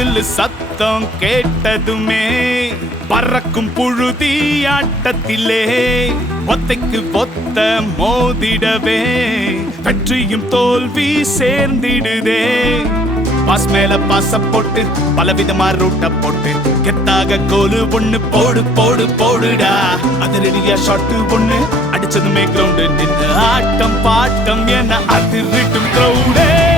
Whistle சத்தம் கேட்டதுமே பறக்கும் புழுதி ஆட்டத்திலே ஒத்தைக்கு ஒத்த மோதிடவே வெற்றியும் தோல்வி சேர்ந்திடுதே. பாஸ் மேல பாச போட்டு பலவிதமா ரூட்ட போட்டு கெத்தாக கோலு ஒண்ணு போடு போடு போடுடா. அதிரடியா ஷாட் ஒண்ணு அடிச்சதுமே கிரவுண்டு நின்று ஆட்டம் பாட்டம் என அதிரிட்டும் கிரவுடே.